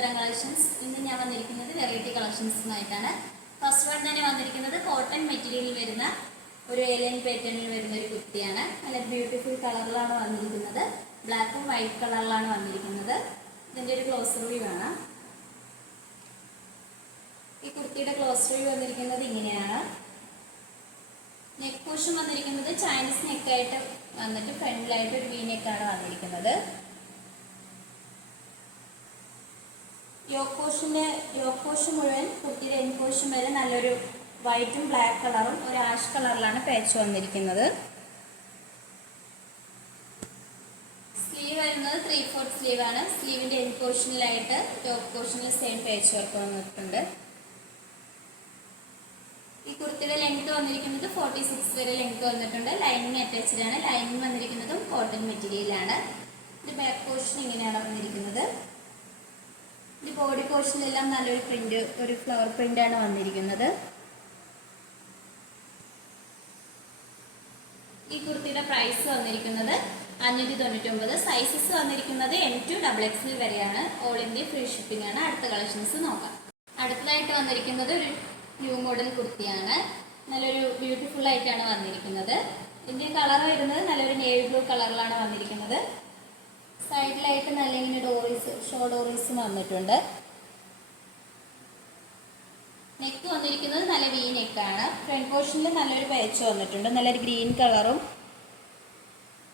ചിത്രം കളക്ഷൻസ്. ഇന്ന് ഞാൻ വന്നിരിക്കുന്നത് വെറൈറ്റി കളക്ഷൻസുമായിട്ടാണ് ഫസ്റ്റ് വൺ തന്നെ വന്നിരിക്കുന്നത് കോട്ടൺ മെറ്റീരിയലിൽ വരുന്ന ഒരു ഏലിയൻ പാറ്റേണിൽ വരുന്ന ഒരു കുർത്തിയാണ് നല്ല ബ്യൂട്ടിഫുൾ കളറിലാണ് വന്നിരിക്കുന്നത്. ബ്ലാക്കും വൈറ്റ് കളറിലാണ് വന്നിരിക്കുന്നത്. ഇതിന്റെ ഒരു ക്ലോസ് റിവ്യൂ ആണ് ഈ കുർത്തിയുടെ ക്ലോസ് റിവ്യൂ വന്നിരിക്കുന്നത് ഇങ്ങനെയാണ്. നെക്ക് പോഷൻ വന്നിരിക്കുന്നത് ചൈനീസ് നെക്കായിട്ട് വന്നിട്ട് ഫ്രണ്ടിലായിട്ട് ഒരു വി നെക്കാണ് വന്നിരിക്കുന്നത്. യോക്ക് യോക്കോഷ് മുഴുവൻ എൻ പോഷൻ വരെ നല്ലൊരു വൈറ്റും ബ്ലാക്ക് കളറും ഒരു ആഷ് കളറിലാണ് പാച്ച് വന്നിരിക്കുന്നത്. സ്ലീവ് വരുന്നത് ത്രീ ഫോർത്ത് സ്ലീവ് ആണ്. സ്ലീവിന്റെ എൻ പോർഷനിലായിട്ട് ടോപ്പ് പോർഷനിൽ സെയിം പാച്ച് വർക്ക് വന്നിട്ടുണ്ട്. ഈ കുർത്തിയുടെ ലെങ്ത് വന്നിരിക്കുന്നത് ഫോർട്ടി സിക്സ് വരെ ലെങ്ത് വന്നിട്ടുണ്ട്. ലൈനിങ് അറ്റാച്ച്ഡ് ആണ്. ലൈനിങ് വന്നിരിക്കുന്നതും കോട്ടൺ മെറ്റീരിയലാണ് ഇത് ബാക്ക് പോർഷൻ ഇങ്ങനെയാണ് വന്നിരിക്കുന്നത്. ഇത് ബോഡി പോർഷനിലെല്ലാം നല്ലൊരു പ്രിന്റ് ഒരു ഫ്ലവർ പ്രിന്റ് ആണ് വന്നിരിക്കുന്നത്. ഈ കുർത്തിയുടെ പ്രൈസ് വന്നിരിക്കുന്നത് അഞ്ഞൂറ്റി തൊണ്ണൂറ്റി ഒമ്പത് സൈസസ് വന്നിരിക്കുന്നത് എം ടു ഡബിൾ എക്സിൽ വരെയാണ്. ഓൾ ഇന്ത്യ ഫ്രീ ഷിപ്പിംഗ് ആണ്. അടുത്ത കളക്ഷൻസ് നോക്കാം. അടുത്തതായിട്ട് വന്നിരിക്കുന്നത് ഒരു ന്യൂ മോഡൽ കുർത്തിയാണ്. നല്ലൊരു ബ്യൂട്ടിഫുൾ ആയിട്ടാണ് വന്നിരിക്കുന്നത്. ഇതിന്റെ കളർ വരുന്നത് നല്ലൊരു നേവി ബ്ലൂ കളറിലാണ് വന്നിരിക്കുന്നത്. സൈഡിലായിട്ട് നല്ല ഇങ്ങനെ ഡോറീസ് ഷോ ഡോറീസ് വന്നിട്ടുണ്ട്. നെക്ക് വന്നിരിക്കുന്നത് നല്ല വി നെക്കാണ് ഫ്രണ്ട് പോർഷനിൽ നല്ലൊരു പേച്ച് വന്നിട്ടുണ്ട്. നല്ലൊരു ഗ്രീൻ കളറും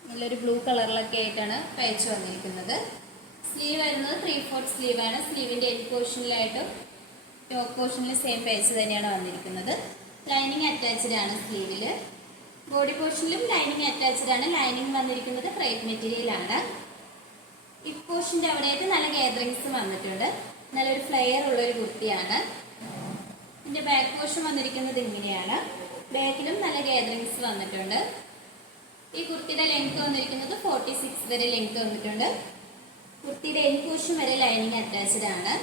നല്ലൊരു ബ്ലൂ കളറിലൊക്കെ ആയിട്ടാണ് പേച്ച് വന്നിരിക്കുന്നത്. സ്ലീവ് വരുന്നത് ത്രീ ഫോർത്ത് സ്ലീവാണ് ആണ്. സ്ലീവിന്റെ എൻ പോർഷനിലായിട്ടും ടോപ്പ് പോർഷനിൽ സെയിം പേച്ച് തന്നെയാണ് വന്നിരിക്കുന്നത്. ലൈനിങ് അറ്റാച്ച്ഡ് ആണ് സ്ലീവിൽ ബോഡി പോർഷനിലും ലൈനിങ് അറ്റാച്ച്ഡ് ആണ്. ലൈനിങ് വന്നിരിക്കുന്നത് ക്രേപ്പ് മെറ്റീരിയൽ ആണ് ഈ പോർഷന്റെ അവിടെയായിട്ട് നല്ല ഗാദറിങ്സ് വന്നിട്ടുണ്ട്. നല്ലൊരു ഫ്ലെയർ ഉള്ള ഒരു കുർത്തിയാണ് ഇതിന്റെ ബാക്ക് പോർഷൻ വന്നിരിക്കുന്നത് ഇങ്ങനെയാണ്. ബാക്കിലും നല്ല ഗാദറിങ്സ് വന്നിട്ടുണ്ട്. ഈ കുർത്തിയുടെ ലെങ്ത് വന്നിരിക്കുന്നത് ഫോർട്ടി സിക്സ് വരെ ലെങ്ത് വന്നിട്ടുണ്ട്. കുർത്തിയുടെ എൻ പോർഷൻ വരെ ലൈനിങ് അറ്റാച്ച്ഡ് ആണ്.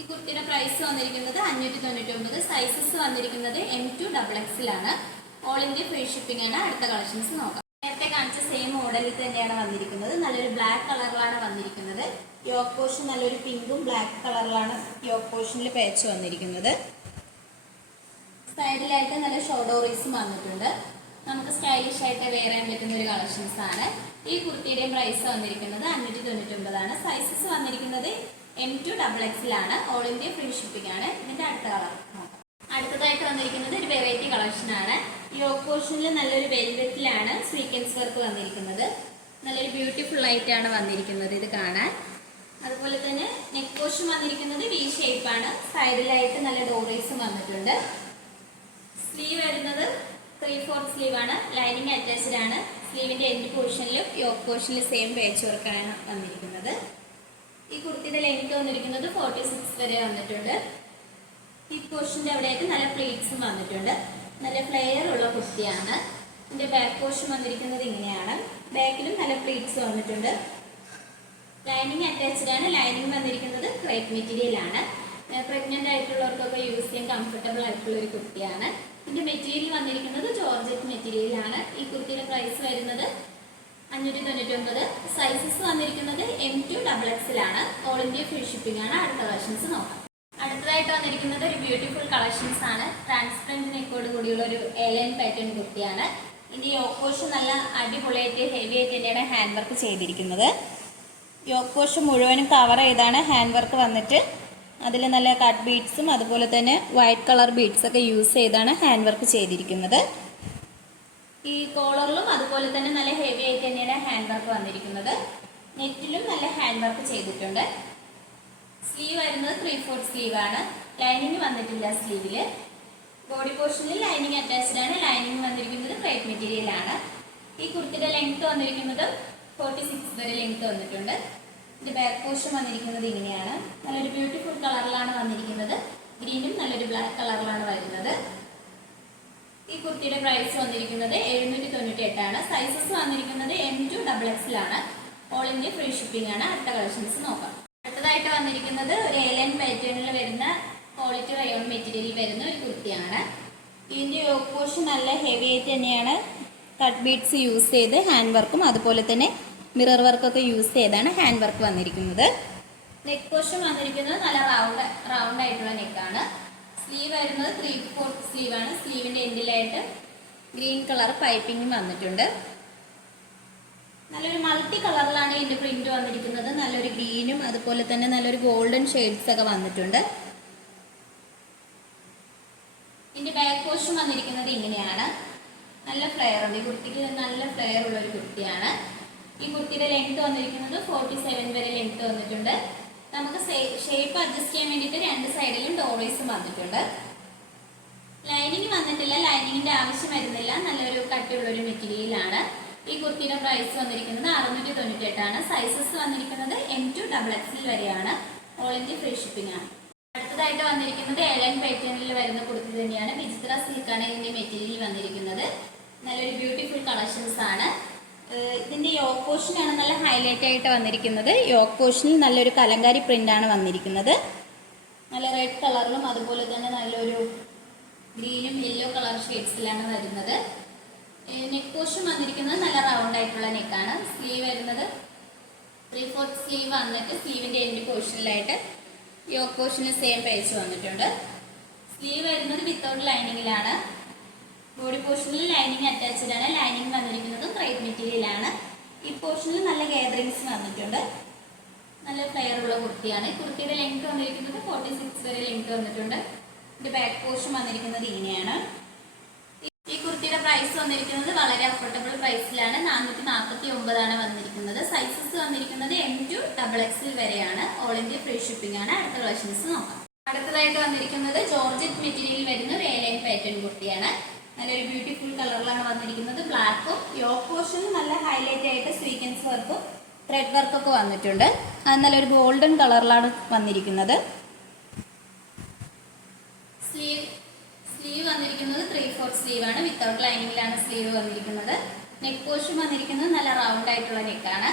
ഈ കുർത്തിയുടെ പ്രൈസ് വന്നിരിക്കുന്നത് അഞ്ഞൂറ്റി തൊണ്ണൂറ്റി ഒമ്പത് സൈസസ് വന്നിരിക്കുന്നത് എം ടു ഡബിൾ എക്സിലാണ് ഓൾ ഇന്ത്യ ഫ്രീ ഷിപ്പിംഗ് ആണ്. അടുത്ത കളക്ഷൻസ് നോക്കാം. മോഡലിൽ തന്നെയാണ് വന്നിരിക്കുന്നത്. നല്ലൊരു ബ്ലാക്ക് കളറിലാണ് വന്നിരിക്കുന്നത്. യോക്ക് പോഷൻ നല്ലൊരു പിങ്കും ബ്ലാക്ക് കളറിലാണ് യോക്ക് പോഷനിൽ പേച്ച് വന്നിരിക്കുന്നത്. സൈഡിലായിട്ട് നല്ല ഷോഡോറീസും വന്നിട്ടുണ്ട്. നമുക്ക് സ്റ്റൈലിഷ് ആയിട്ട് വെയർ പറ്റുന്ന ഒരു കളക്ഷൻസ് ആണ്. ഈ കുർത്തിയുടെയും പ്രൈസ് വന്നിരിക്കുന്നത് അഞ്ഞൂറ്റി തൊണ്ണൂറ്റി ഒമ്പതാണ് സൈസസ് വന്നിരിക്കുന്നത് എം ടു ഡബിൾ എക്സിലാണ് ഓൾ ഇന്ത്യ ഫ്രീ ഷിപ്പിംഗ് ആണ്. ഇതിന്റെ അടുത്ത കളർ അടുത്തതായിട്ട് വന്നിരിക്കുന്നത് ഒരു വെറൈറ്റി കളക്ഷൻ ആണ്. യോക്ക് പോർഷനിൽ നല്ലൊരു വെൽവെറ്റിലാണ് സ്വീക്കൻസ് വർക്ക് വന്നിരിക്കുന്നത്. നല്ലൊരു ബ്യൂട്ടിഫുൾ ആയിട്ടാണ് വന്നിരിക്കുന്നത് ഇത് കാണാൻ. അതുപോലെ തന്നെ നെക്ക് പോർഷൻ വന്നിരിക്കുന്നത് വി ഷേപ്പാണ്. സൈഡിലായിട്ട് നല്ല ഡോറീസും വന്നിട്ടുണ്ട്. സ്ലീവ് വരുന്നത് ത്രീ ഫോർത്ത് സ്ലീവ് ആണ്. ലൈനിങ് അറ്റാച്ച്ഡ് ആണ്. സ്ലീവിന്റെ എൻഡ് പോർഷനിലും യോക്ക് പോർഷനിലും സെയിം പേച്ച് വർക്കാണ് വന്നിരിക്കുന്നത്. ഈ കുർത്തിയുടെ ലെങ്ത് വന്നിരിക്കുന്നത് ഫോർട്ടി സിക്സ് വരെ വന്നിട്ടുണ്ട്. ഈ പോർഷന്റെ അവിടെയായിട്ട് നല്ല പ്ലീറ്റ്സും വന്നിട്ടുണ്ട്. നല്ല ഫ്ലെയർ ഉള്ള കുർത്തിയാണ് ഇതിന്റെ ബാക്ക് പോർഷൻ വന്നിരിക്കുന്നത് ഇങ്ങനെയാണ്. ബാക്കിലും നല്ല പ്ലീറ്റ്സ് വന്നിട്ടുണ്ട്. ലൈനിങ് അറ്റാച്ച്ഡ് ആണ്. ലൈനിങ് വന്നിരിക്കുന്നത് ക്രേപ്പ് മെറ്റീരിയൽ ആണ്. പ്രഗ്നന്റ് ആയിട്ടുള്ളവർക്കൊക്കെ യൂസ് ചെയ്യാൻ കംഫർട്ടബിൾ ആയിട്ടുള്ള ഒരു കുർത്തിയാണ് ഇതിന്റെ മെറ്റീരിയൽ വന്നിരിക്കുന്നത് ജോർജറ്റ് മെറ്റീരിയൽ ആണ്. ഈ കുർത്തിയുടെ പ്രൈസ് വരുന്നത് അഞ്ഞൂറ്റി തൊണ്ണൂറ്റി ഒമ്പത് സൈസസ് വന്നിരിക്കുന്നത് എം ടു ഡബിൾ എക്സിലാണ് ഓൾ ഇന്ത്യ ഫ്രീ ഷിപ്പിംഗ് ആണ്. അടുത്ത കളക്ഷൻസ് നോക്കാം. അടുത്തതായിട്ട് വന്നിരിക്കുന്നത് ഒരു ബ്യൂട്ടിഫുൾ കളക്ഷൻസ് ആണ്. ട്രാൻസ്പെറന്റ് നെക്കോട് കൂടിയുള്ള ഒരു ഏലിയൻ പാറ്റേൺ കുർത്തിയാണ് ഇതിന്റെ യോക്കോഷ് നല്ല അടിപൊളിയായിട്ട് ഹെവി ആയിട്ട് തന്നെയാണ് ഹാൻഡ് വർക്ക് ചെയ്തിരിക്കുന്നത് യോക്കോഷ് മുഴുവനും കവർ ചെയ്താണ് ഹാൻഡ് വർക്ക് വന്നിട്ട്. അതിൽ നല്ല കട്ട് ബീഡ്സും അതുപോലെ തന്നെ വൈറ്റ് കളർ ബീഡ്സ് ഒക്കെ യൂസ് ചെയ്താണ് ഹാൻഡ് വർക്ക് ചെയ്തിരിക്കുന്നത്. ഈ കോളറിലും അതുപോലെ തന്നെ നല്ല ഹെവി ആയിട്ട് തന്നെയാണ് ഹാൻഡ് വർക്ക് വന്നിരിക്കുന്നത് നെറ്റിലും നല്ല ഹാൻഡ് വർക്ക് ചെയ്തിട്ടുണ്ട്. സ്ലീവ് വരുന്നത് ത്രീ ഫോർത്ത് സ്ലീവ് ആണ്. ലൈനിങ് വന്നിട്ടില്ല സ്ലീവിൽ ബോഡി പോർഷനിൽ ലൈനിങ് അറ്റാച്ച്ഡ് ആണ്. ലൈനിങ് വന്നിരിക്കുന്നത് ക്രൈറ്റ് മെറ്റീരിയൽ ആണ്. ഈ കുർത്തിയുടെ ലെങ്ത് വന്നിരിക്കുന്നത് ഫോർട്ടി സിക്സ് വരെ ലെങ്ത് വന്നിട്ടുണ്ട്. ഇതിന്റെ ബാക്ക് പോർഷൻ വന്നിരിക്കുന്നത് ഇങ്ങനെയാണ്. നല്ലൊരു ബ്യൂട്ടിഫുൾ കളറിലാണ് വന്നിരിക്കുന്നത്. ഗ്രീനും നല്ലൊരു ബ്ലാക്ക് കളറിലാണ് വരുന്നത്. ഈ കുർത്തിയുടെ പ്രൈസ് വന്നിരിക്കുന്നത് എഴുന്നൂറ്റി തൊണ്ണൂറ്റി എട്ടാണ് സൈസസ് വന്നിരിക്കുന്നത് എം ടു ഡബിൾ എക്സിലാണ് ഓൾ ഇന്ത്യ ഫ്രീ ഷിപ്പിംഗ് ആണ്. അടുത്ത കളക്ഷൻസ് നോക്കാം. അടുത്തതായിട്ട് വന്നിരിക്കുന്നത് ഒരു ഏലൻ പാറ്റേണിൽ വരുന്ന ക്വാളിറ്റി റയോൺ മെറ്റീരിയലിൽ വരുന്ന ഒരു കുർത്തിയാണ് ഇതിന്റെ യോക്ക് പോഷൻ നല്ല ഹെവി ആയിട്ട് തന്നെയാണ്. കട്ട് ബീഡ്സ് യൂസ് ചെയ്ത് ഹാൻഡ് വർക്കും അതുപോലെ തന്നെ മിറർ വർക്കൊക്കെ യൂസ് ചെയ്താണ് ഹാൻഡ് വർക്ക് വന്നിരിക്കുന്നത്. നെക്ക് പോഷൻ വന്നിരിക്കുന്നത് നല്ല റൗണ്ട് റൗണ്ട് ആയിട്ടുള്ള നെക്കാണ് സ്ലീവ് വരുന്നത് ത്രീ ഫോർത്ത് സ്ലീവാണ് സ്ലീവിന്റെ എൻഡിലായിട്ട് ഗ്രീൻ കളർ പൈപ്പിംഗ് വന്നിട്ടുണ്ട്. നല്ലൊരു മൾട്ടി കളറിലാണ് ഇതിന്റെ പ്രിന്റ് വന്നിരിക്കുന്നത്. നല്ലൊരു ഗ്രീനും അതുപോലെ തന്നെ നല്ലൊരു ഗോൾഡൻ ഷെയ്ഡ്സ് ഒക്കെ വന്നിട്ടുണ്ട്. ഇതിന്റെ ബാക്ക് പോഷൻ വന്നിരിക്കുന്നത് ഇങ്ങനെയാണ്. നല്ല ഫ്ലെയർ ഉണ്ട്. ഈ കുർത്തിക്ക് നല്ല ഫ്ലെയർ ഉള്ള ഒരു കുർത്തിയാണ് ഈ കുർത്തിയുടെ ലെങ്ത് വന്നിരിക്കുന്നത് ഫോർട്ടി സെവൻ വരെ ലെങ്ത് വന്നിട്ടുണ്ട്. നമുക്ക് ഷേപ്പ് അഡ്ജസ്റ്റ് ചെയ്യാൻ വേണ്ടിയിട്ട് രണ്ട് സൈഡിലും ഡോറീസും വന്നിട്ടുണ്ട്. ലൈനിങ് വന്നിട്ടില്ല. ലൈനിങ്ങിന്റെ ആവശ്യം വരുന്നില്ല. നല്ലൊരു കട്ടിയുള്ള ഒരു മെറ്റീരിയലാണ് ഈ കുർത്തിയുടെ പ്രൈസ് വന്നിരിക്കുന്നത് അറുന്നൂറ്റി തൊണ്ണൂറ്റി എട്ടാണ് സൈസസ് വന്നിരിക്കുന്നത് എം ടു ഡബിൾ എക്സിൽ വരെയാണ്. ഓൾ ഇന്ത്യ ഫ്രീ ഷിപ്പിംഗ് ആണ്. അടുത്തതായിട്ട് വന്നിരിക്കുന്നത് എലൻ പാറ്റേണിൽ വരുന്ന കുർത്തി തന്നെയാണ്. വിചിത്ര സിൽക്കാണ് ഇതിന്റെ മെറ്റീരിയൽ വന്നിരിക്കുന്നത്. നല്ലൊരു ബ്യൂട്ടിഫുൾ കളക്ഷൻസ് ആണ്. ഇതിന്റെ യോക്ക് പോർഷനാണ് നല്ല ഹൈലൈറ്റ് ആയിട്ട് വന്നിരിക്കുന്നത്. യോക്ക് പോർഷനിൽ നല്ലൊരു കലങ്കാരി പ്രിന്റ് ആണ് വന്നിരിക്കുന്നത്. നല്ല റെഡ് കളറിലും അതുപോലെ തന്നെ നല്ലൊരു ഗ്രീനും യെല്ലോ കളർ ഷെയ്ഡ്സിലാണ് വരുന്നത്. നെക്ക് പോർഷൻ വന്നിരിക്കുന്നത് നല്ല റൗണ്ട് ആയിട്ടുള്ള നെക്കാണ് സ്ലീവ് വരുന്നത് ത്രീ ഫോർത്ത് സ്ലീവ് വന്നിട്ട് സ്ലീവിന്റെ എൻഡ് പോർഷനിലായിട്ട് യോക്ക് പോർഷന് സെയിം പേച്ച് വന്നിട്ടുണ്ട്. സ്ലീവ് വരുന്നത് വിത്തൗട്ട് ലൈനിങ്ങിലാണ് ബോഡി പോർഷനിൽ ലൈനിങ് അറ്റാച്ച്ഡ് ആണ്. ലൈനിങ് വന്നിരിക്കുന്നത് ക്രൈറ്റ് മെറ്റീരിയലാണ് ഈ പോർഷനിൽ നല്ല ഗാദറിങ്സ് വന്നിട്ടുണ്ട്. നല്ല ഫ്ലെയർ ഉള്ള കുർത്തിയാണ്. കുർത്തിയുടെ ലെങ്ത് വന്നിരിക്കുന്നത് ഫോർട്ടി സിക്സ് വരെ ലെങ്ത് വന്നിട്ടുണ്ട്. ഇതിന്റെ ബാക്ക് പോർഷൻ വന്നിരിക്കുന്നത് ഇങ്ങനെയാണ് പ്രൈസ് വന്നിരിക്കുന്നത് വളരെ അഫോർഡബിൾ പ്രൈസിലാണ് നാനൂറ്റി നാൽപ്പത്തി ഒമ്പതാണ് വന്നിരിക്കുന്നത്. സൈസസ് വന്നിരിക്കുന്നത് എം ടു ഡബിൾ എക്സിൽ വരെയാണ്. ഓൾ ഇന്ത്യ ഫ്രീ ഷിപ്പിംഗ് ആണ്. അടുത്ത കളക്ഷൻസ് നോക്കാം. അടുത്തതായിട്ട് വന്നിരിക്കുന്നത് ജോർജറ്റ് മെറ്റീരിയൽ വരുന്ന വേലൈൻ പാറ്റേൺ കുട്ടിയാണ് നല്ലൊരു ബ്യൂട്ടിഫുൾ കളറിലാണ് വന്നിരിക്കുന്നത്. ബ്ലാക്കും യോക്ക് പോർഷനും നല്ല ഹൈലൈറ്റ് ആയിട്ട് സ്വീക്കൻസ് വർക്കും ത്രെഡ് വർക്കൊക്കെ വന്നിട്ടുണ്ട്. അത് നല്ലൊരു ഗോൾഡൻ കളറിലാണ് വന്നിരിക്കുന്നത്. സ്ലീവ് ഫോർത്ത് സ്ലീവ് ആണ്. വിത്തൗട്ട് ലൈനിങ്ങിലാണ് സ്ലീവ് വന്നിരിക്കുന്നത്. നെക്ക് പോർഷൻ വന്നിരിക്കുന്നത് നല്ല റൗണ്ട് ആയിട്ടുള്ള നെക്കാണ്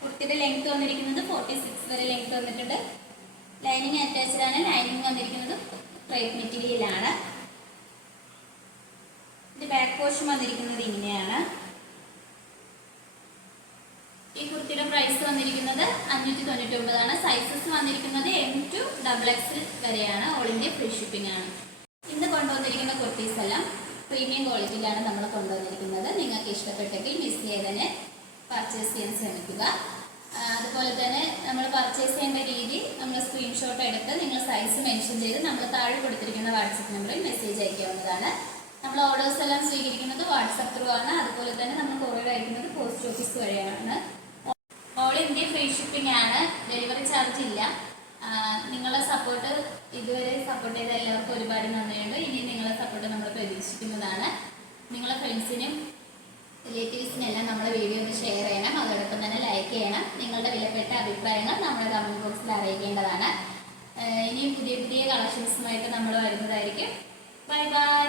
കുർത്തിയുടെ ലെങ്ത് വന്നിരിക്കുന്നത് ഫോർട്ടി സിക്സ് വരെ ലെങ്ത് വന്നിട്ടുണ്ട്. ലൈനിങ് അറ്റാച്ച്ഡ് ആണ്. ലൈനിങ് വന്നിരിക്കുന്നത് ക്രേപ്പ് മെറ്റീരിയലാണ് ഇതിന്റെ ബാക്ക് പോർഷൻ വന്നിരിക്കുന്നത് ഇങ്ങനെയാണ്. ഈ കുർത്തിയുടെ പ്രൈസ് വന്നിരിക്കുന്നത് അഞ്ഞൂറ്റി തൊണ്ണൂറ്റി ഒമ്പതാണ് സൈസസ് വന്നിരിക്കുന്നത് എം ടു ഡബിൾ എക്സ് വരെയാണ്. ഓൾ ഇന്ത്യ ഫ്രീ ഷിപ്പിംഗ് ആണ് ഇന്ന് കൊണ്ടുവന്നിരിക്കുന്ന കുർത്തീസ് എല്ലാം പ്രീമിയം ക്വാളിറ്റിയിലാണ് നമ്മൾ കൊണ്ടുവന്നിരിക്കുന്നത്. നിങ്ങൾക്ക് ഇഷ്ടപ്പെട്ടെങ്കിൽ മിസ് ചെയ്തതിനെ പർച്ചേസ് ചെയ്യാൻ ശ്രമിക്കുക. അതുപോലെ തന്നെ നമ്മൾ പർച്ചേസ് ചെയ്യേണ്ട രീതി നമ്മൾ സ്ക്രീൻഷോട്ട് എടുത്ത് നിങ്ങൾ സൈസ് മെൻഷൻ ചെയ്ത് നമ്മൾ താഴെ കൊടുത്തിരിക്കുന്ന വാട്സപ്പ് നമ്പറിൽ മെസ്സേജ് അയക്കാവുന്നതാണ്. നമ്മൾ ഓർഡേഴ്സ് എല്ലാം സ്വീകരിക്കുന്നത് വാട്സപ്പ് ത്രൂ ആണ്. അതുപോലെ തന്നെ നമ്മൾ കൊറിയർ അയക്കുന്നത് പോസ്റ്റ് ഓഫീസ് വഴിയാണ്. ഓൾ ഇന്ത്യ ഫ്രീ ഷിപ്പിംഗ് ആണ്. ഡെലിവറി ചാർജ് ഇല്ല. നിങ്ങളുടെ സപ്പോർട്ട് ഇതുവരെ സപ്പോർട്ട് ചെയ്ത എല്ലാവർക്കും ഒരുപാട് നന്ദിയുണ്ട്. ഇനി നിങ്ങളുടെ സപ്പോർട്ട് നമ്മൾ പ്രതീക്ഷിക്കുന്നതാണ്. നിങ്ങളെ ഫ്രണ്ട്സിനും റിലേറ്റീവ്സിനെല്ലാം നമ്മുടെ വീഡിയോ ഒന്ന് ഷെയർ ചെയ്യണം. അതോടൊപ്പം തന്നെ ലൈക്ക് ചെയ്യണം. നിങ്ങളുടെ വിലപ്പെട്ട അഭിപ്രായങ്ങൾ നമ്മുടെ കമന്റ് ബോക്സിൽ അറിയിക്കേണ്ടതാണ്. ഇനിയും പുതിയ പുതിയ കളക്ഷൻസുമായിട്ട് നമ്മൾ വരുന്നതായിരിക്കും. Bye bye